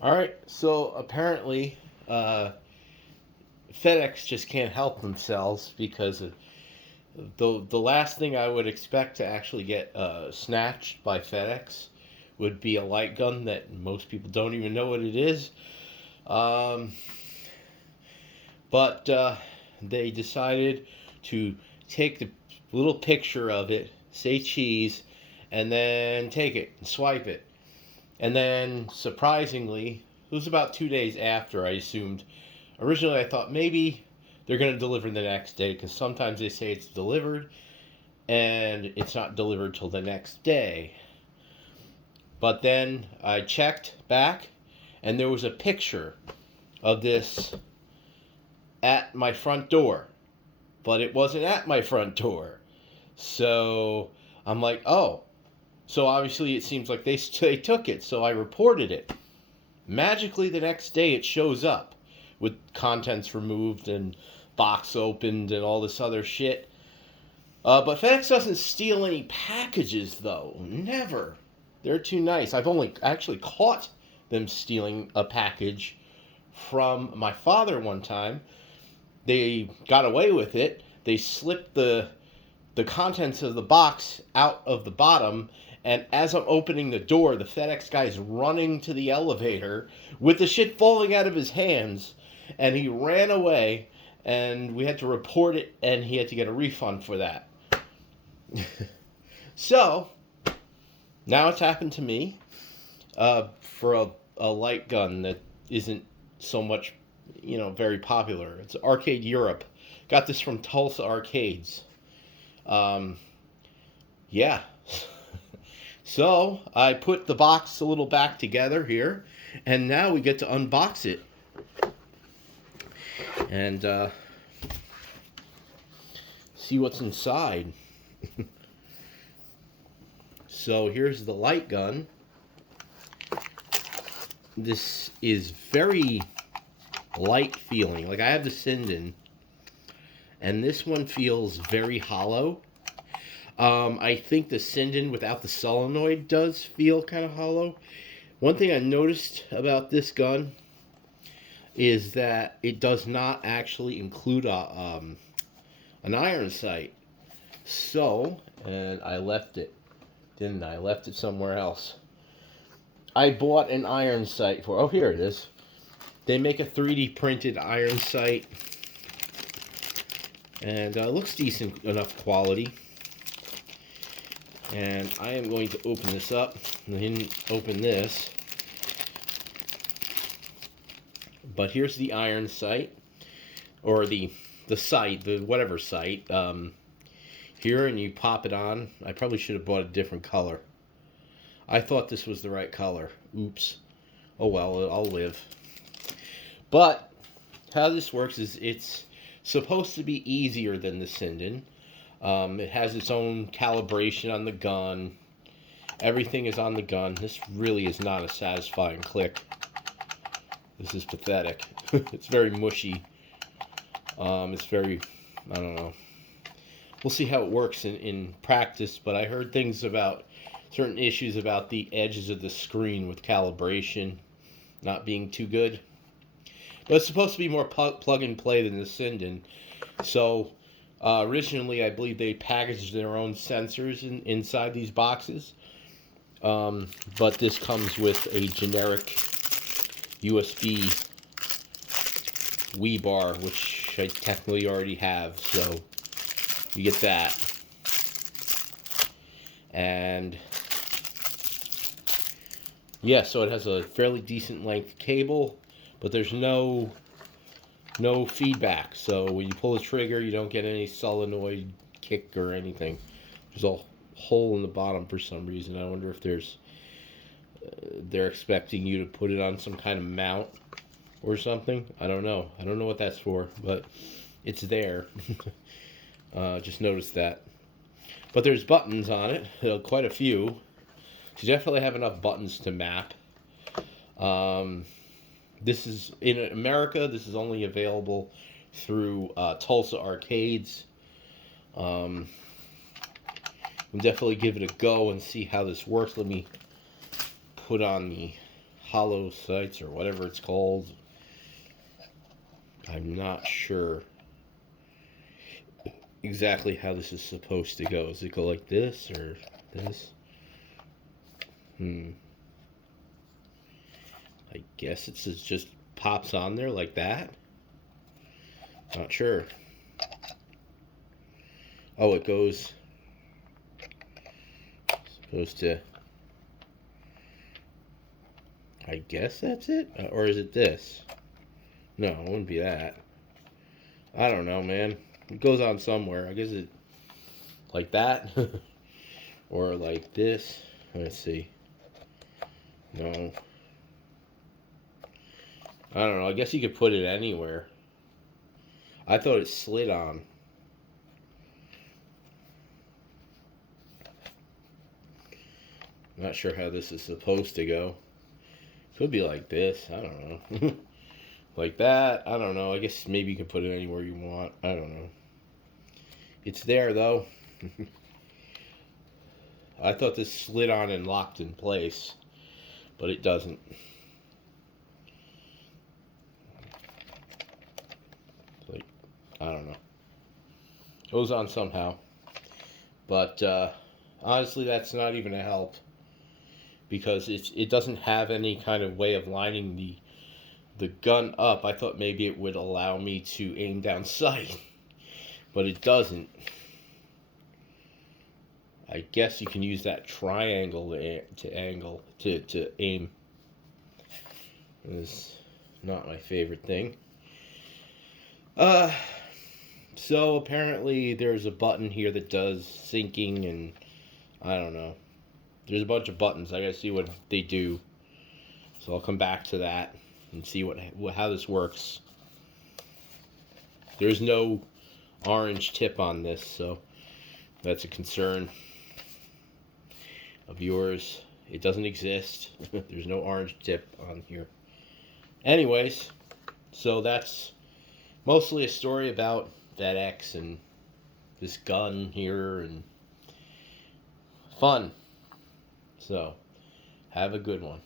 All right, so apparently, FedEx just can't help themselves because the last thing I would expect to actually get snatched by FedEx would be a light gun that most people don't even know what it is. Um, but they decided to take the little picture of it, say cheese, and then take it and swipe it. And then surprisingly, it was about 2 days after I assumed. Originally, I thought maybe they're going to deliver the next day because sometimes they say it's delivered and it's not delivered till the next day. But then I checked back and there was a picture of this at my front door, but it wasn't at my front door. So I'm like, oh, so obviously it seems like they took it. So I reported it. Magically, the next day it shows up with contents removed and box opened and all this other shit. But FedEx doesn't steal any packages, though. Never. They're too nice. I've only actually caught them stealing a package from my father one time. They got away with it. They slipped the contents of the box out of the bottom, and as I'm opening the door, the FedEx guy's running to the elevator with the shit falling out of his hands, and he ran away, and we had to report it, and he had to get a refund for that. So now it's happened to me for a light gun that isn't so much, very popular. It's Arcade Europe. Got this from Tulsa Arcades. Um, yeah. So I put the box a little back together here, and now we get to unbox it. And see what's inside. So here's the light gun. This is very light feeling. Like I have the Sinden, and this one feels very hollow. I think the Sinden without the solenoid does feel kind of hollow. One thing I noticed about this gun is that it does not actually include an iron sight. So, and I left it, didn't I? I left it somewhere else. I bought an iron sight for, oh, here it is. They make a 3D printed iron sight, and looks decent enough quality. And I am going to open this up. I didn't open this. But here's the iron sight, or the sight, the whatever sight. Here, and you pop it on. I probably should have bought a different color. I thought this was the right color. Oops. Oh well, I'll live. But how this works is it's supposed to be easier than the Sinden. It has its own calibration on the gun. Everything is on the gun. This really is not a satisfying click. This is pathetic. It's very mushy. It's very, I don't know. We'll see how it works in practice, but I heard things about certain issues about the edges of the screen with calibration not being too good. But it's supposed to be more plug and play than the Sinden. So originally, I believe they packaged their own sensors inside these boxes. But this comes with a generic USB Wii bar, which I technically already have. So you get that. And yeah, so it has a fairly decent length cable, but there's no feedback. So when you pull the trigger, you don't get any solenoid kick or anything. There's a hole in the bottom for some reason. I wonder if they're expecting you to put it on some kind of mount or something. I don't know. I don't know what that's for, but it's there. Just noticed that. But there's buttons on it, quite a few. So you definitely have enough buttons to map. This is, in America, this is only available through Tulsa Arcades. We'll definitely give it a go and see how this works. Let me put on the hollow sights or whatever it's called. I'm not sure exactly how this is supposed to go. Does it go like this or this? I guess it just pops on there like that. Not sure. Oh, it goes supposed to. I guess that's it, or is it this? No, it wouldn't be that. I don't know, man. It goes on somewhere. I guess it like that, or like this. Let's see. No. I don't know. I guess you could put it anywhere. I thought it slid on. Not sure how this is supposed to go. Could be like this. I don't know. Like that. I don't know. I guess maybe you can put it anywhere you want. I don't know. It's there though. I thought this slid on and locked in place, but it doesn't. Like, I don't know. It goes on somehow. But honestly, that's not even a help, because it doesn't have any kind of way of lining the gun up. I thought maybe it would allow me to aim down sight, but it doesn't. I guess you can use that triangle to aim. It's not my favorite thing. So apparently there's a button here that does syncing, and I don't know. There's a bunch of buttons. I gotta see what they do. So I'll come back to that and see how this works. There's no orange tip on this, so that's a concern of yours. It doesn't exist. There's no orange tip on here. Anyways, so that's mostly a story about Fedex and this gun here, and fun. So, have a good one.